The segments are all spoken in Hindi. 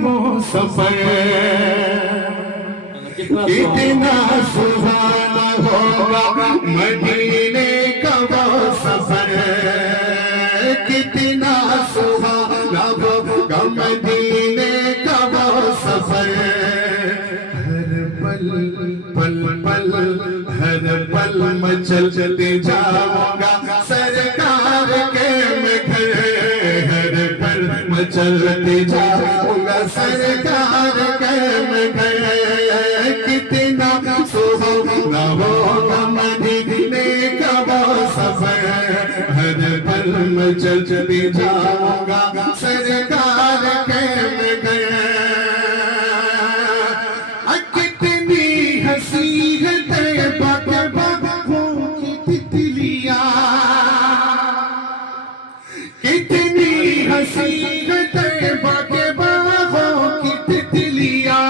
वो सफर, कितना सुहाना होगा मदीने का वो सफर, कितना सुहाना होगा मदीने का वो सफर। हर पल पल पल हर पल मचलते जाऊंगा सरकार के मैं घर, हर पल मचलते जाऊंगा सरकार के मैं घर। कितना सुहाना होगा मदीने का वो सफर, हर पल मचलते जाऊंगा सरकार के मैं घर। कितनी हंसी है तैयबा के बागों की तितलियां, कितनी हंसी है तैयबा के बागों की तितलियां।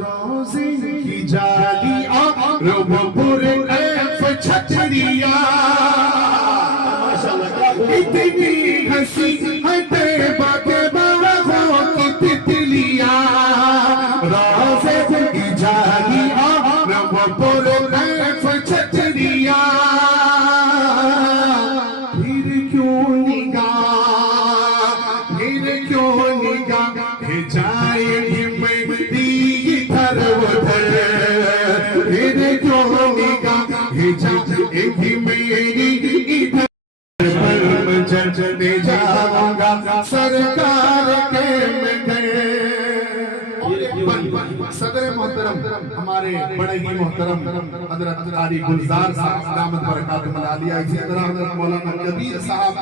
रोज़े की जाली और वो बुरक़ैफ़ छतरियां, कितनी हंसी है तैयबा के बागों की तितलियां। रोज़े की जाली और वो बुरक़ैफ़ छतरियां। फिर क्यों निगाह जाएगी मेरी इधर उधर, फिर क्यों निगाह जाएगी मेरी इधर। चलते जाऊंगा सरकार के मैं घर। सदर मोहतरम हमारे बड़े ही मोहतरम हजरत कारी गुलजार साहब दामत बरकातुहुल आलिया, इसी तरह हजरत मौलाना कबीर साहब,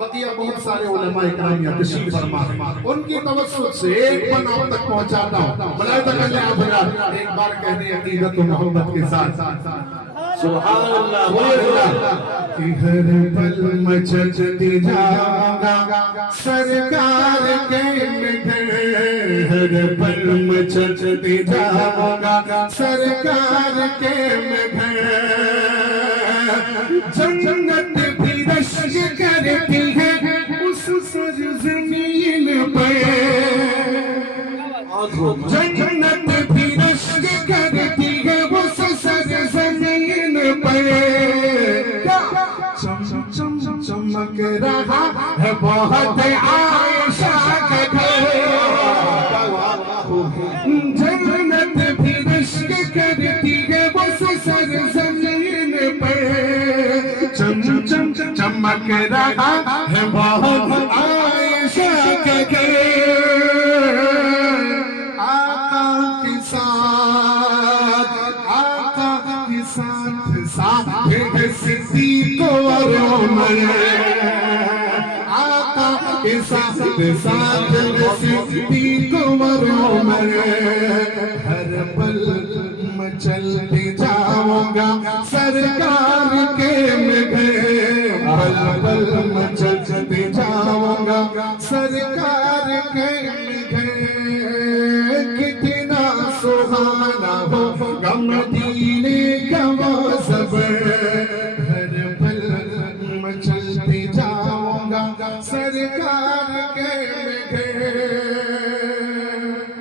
बकिया बहुत सारे उलमा इकराम यहाँ तशरीफ फरमा, उनकी तवस्सुत से एक पन आप तक पहुंचाता हूँ। बुलाए तक एक बार कह दें अकीदत और मोहब्बत के साथ सुभान अल्लाह। हर पल मचलते जाऊंगा सरकार के मैं घर, हर पल मचलते जाऊंगा सरकार के मैं घर। जन्नत भी रश्क करती है उस सरज़मीन पे, जन्नत भी रश्क करती है उस सरज़मीन पे। चमक रहा है बहुत आयशा का घर, जन्नत भी रश्क करती है बस सरज़मीन पे। चमक रहा है बहुत आयशा का घर। आका के साथ है सिद्दीक़ और उमर, आका के साथ सिद्दीक़ और उमर। हर पल मचलते जाऊंगा सरकार के मैं घर, पल पल मचलते जाऊंगा सरकार के मैं घर। कितना सुहाना होगा मदीने का वो सफर, हर पल मचलते जाऊंगा सरकार के मैं घर।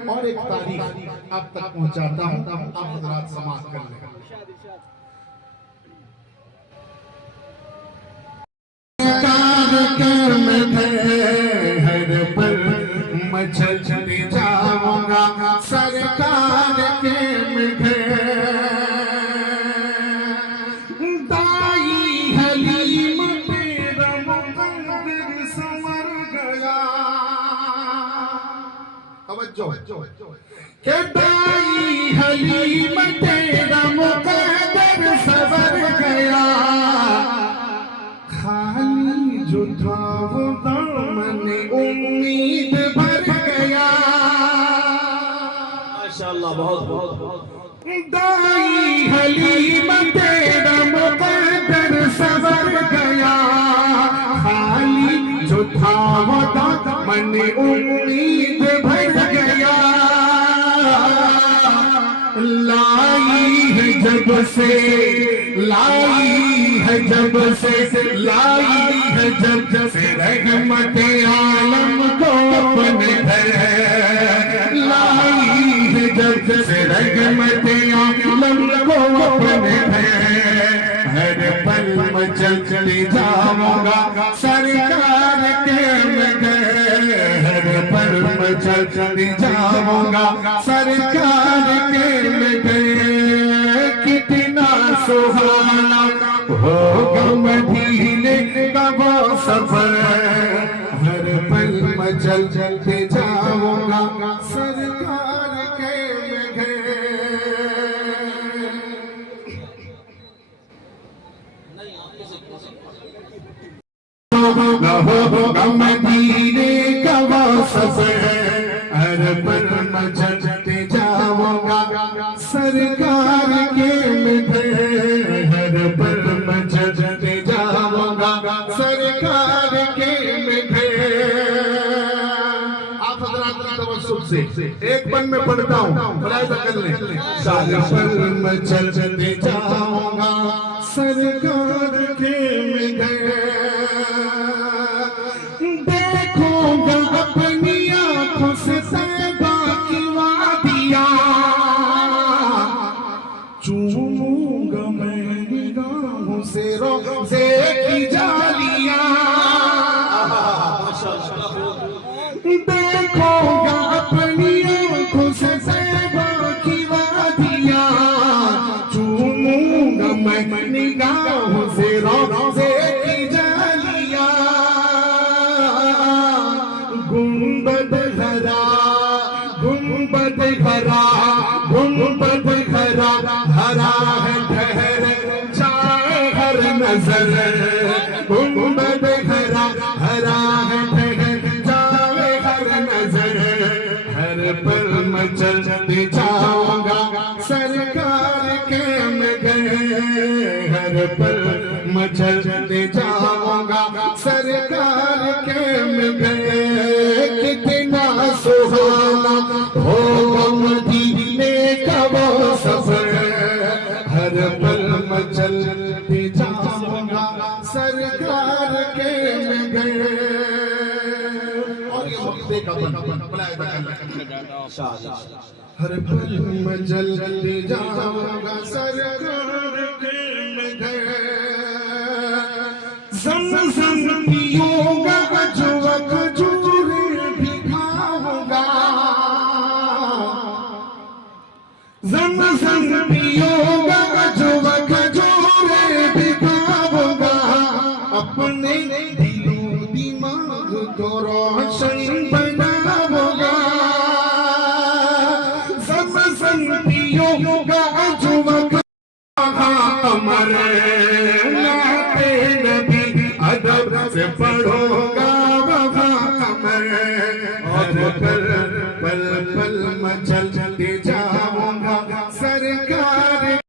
और एक तारीख आप तक पहुंचाता हूं, आप हजरात समाअत कर लें। हर पल मचलते जाऊंगा सरकार के मैं घर। दाई हलीम तेरा मुकद्दर संवर गया, तवज्जो के दाई हलीम तेरा मुकद्दर संवर गया। खाली जो था वो दामन उम्मीद भर गया। माशाअल्लाह बहुत बहुत दाई हलीम तेरा मुकद्दर संवर गया। खाली जो था वो दामन उम्मीद भर गया। लाई है जब से लाई है जब से रहमत आलम को अपने घर लाई है जग से रहमतियां आलम को अपने घर हर पल मचलती जाऊंगा सरकार के मगर हर पल मचलती जाऊंगा सरकार के मगर कितना सुहाना होगा मदीने का वो सफर हर पल मचलते जाऊंगा सरकार के मगर होगा मदीने का वो सफर हर पल मचलते जाऊंगा सरकार के मगर हर पल मचलते जाऊंगा सरकार के मगर आप हजरात तवज्जुह से एक बन में पढ़ता हूँ मुलाहिजा कर लें हर पल मचलते जाऊंगा सरकार के मगर देखूंगा अपनी आंखों से तैबा की वादियां चूमूंगा मैं निगाहों से रोज़े की जालियां देखूंगा अपनी आंखों से तैबा की वादियां चूमूंगा मैं निगाहों से रोज़े की जालियां गुंबद घरा गुंबद घरा गुंबद घरा हरा है ठहर जाए हर नजर गुंबद घरा हरा है ठहर जाए हर नजर हर पल मचलते जाऊंगा सरकार के मगर हर पल मचलते जाऊंगा सरकार के मगर कितना सुहाना होगा मदीने का वो सफर हर पल मचलते जाऊंगा सरकार के मगर और ये वक्ते का बन हर पल मचलते जाऊंगा सरकार के मगर ज़म-ज़म पियूंगा जो खजूर भी खाऊंगा ज़म-ज़म पियूंगा जो खजूर भी खाऊंगा अपने दिलो दिमाग को रोशन बनाऊंगा ज़म-ज़म पियूंगा जो अमर नाते नबी अदब से पढ़ोगा वफा अमर और पल पल पल मचलते जा